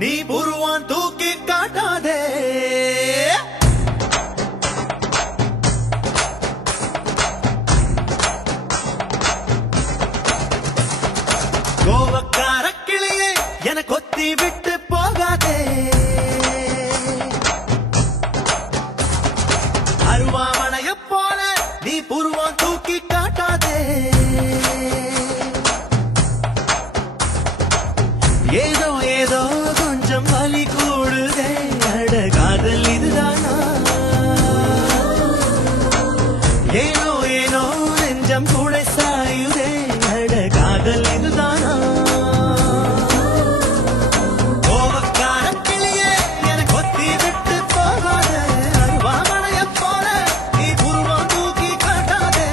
நீ புருவான் தூக்கி காட்டாதே கோவக்கார கிளியே என கொத்தி விட்டு போகாதே அருவாமனைய போல நீ புருவான் தூக்கி காட்டாதே ஏதோ ஏதோ கொஞ்சம் வலி கூடுதே அட காதல் இதுதானா ஏனோ ஏனோ நெஞ்சம் கூட சாயுதே அட காதல் இதுதானா கோவக்கார கிளியே என கொத்தி விட்டு போகாதே அருவாமனைய போல நீ புருவான் தூக்கி காட்டாதே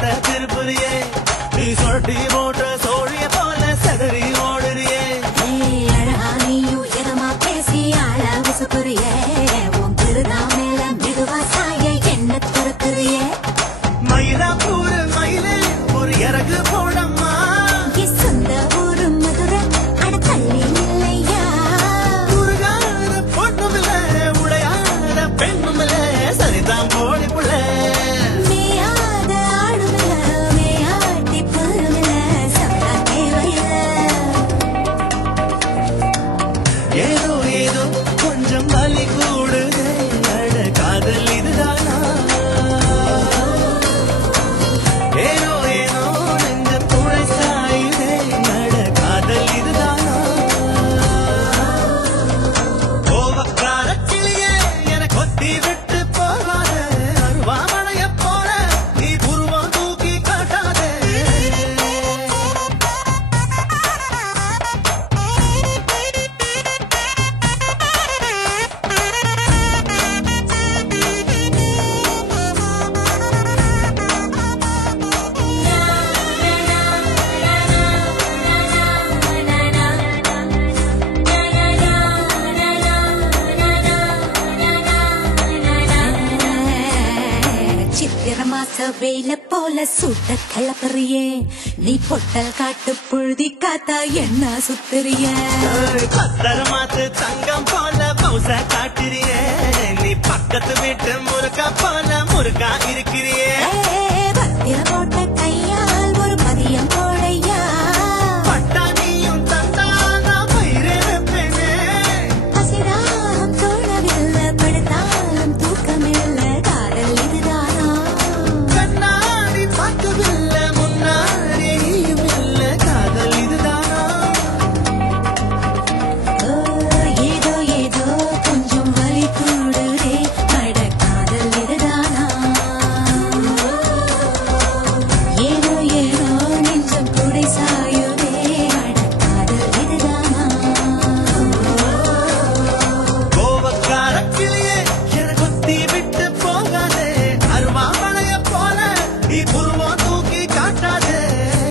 திருப்புரியே நீ சொட்டி போட்ட சோழிய போல சதறி ஓடுறியே அழகா நீயும் எதமா பேசி ஆள உசுப்புறியே உன் திருதா மேல மெதுவா சாய என்ன துறக்குறியே மயிலா பூரு மயிலே ஒரு இறகு போடம்மா சொந்த ஊரு மதுரை அட தள்ளி இல்லையா முருகாத பொண்ணுமில்ல உடையாத பெண்ணுமில்ல சரிதான் போடி புள்ள ஏதோ ஏதோ கொஞ்சம் வலி கூடுதே அட காதல் இதுதானா ஏனோ ஏனோ நெஞ்சம் கூட சாயுதே அட காதல் இதுதானா கோவக்கார கிளியே என கொத்தி விட்டு போகாதே அருவாமனைய போல நீ புருவான் தூக்கி காட்டாதே சித்திர மாச வெயில போல சுட்ட கிளப்புறியே நீ பொட்டல் காட்டு புழுதி காத்தா என்ன சுத்துறிய பத்தரமாத்து தங்கம் போல பௌச காட்டுறியே நீ பக்கத்து வீட்டு முருகா போல முருகா இருக்கிறியே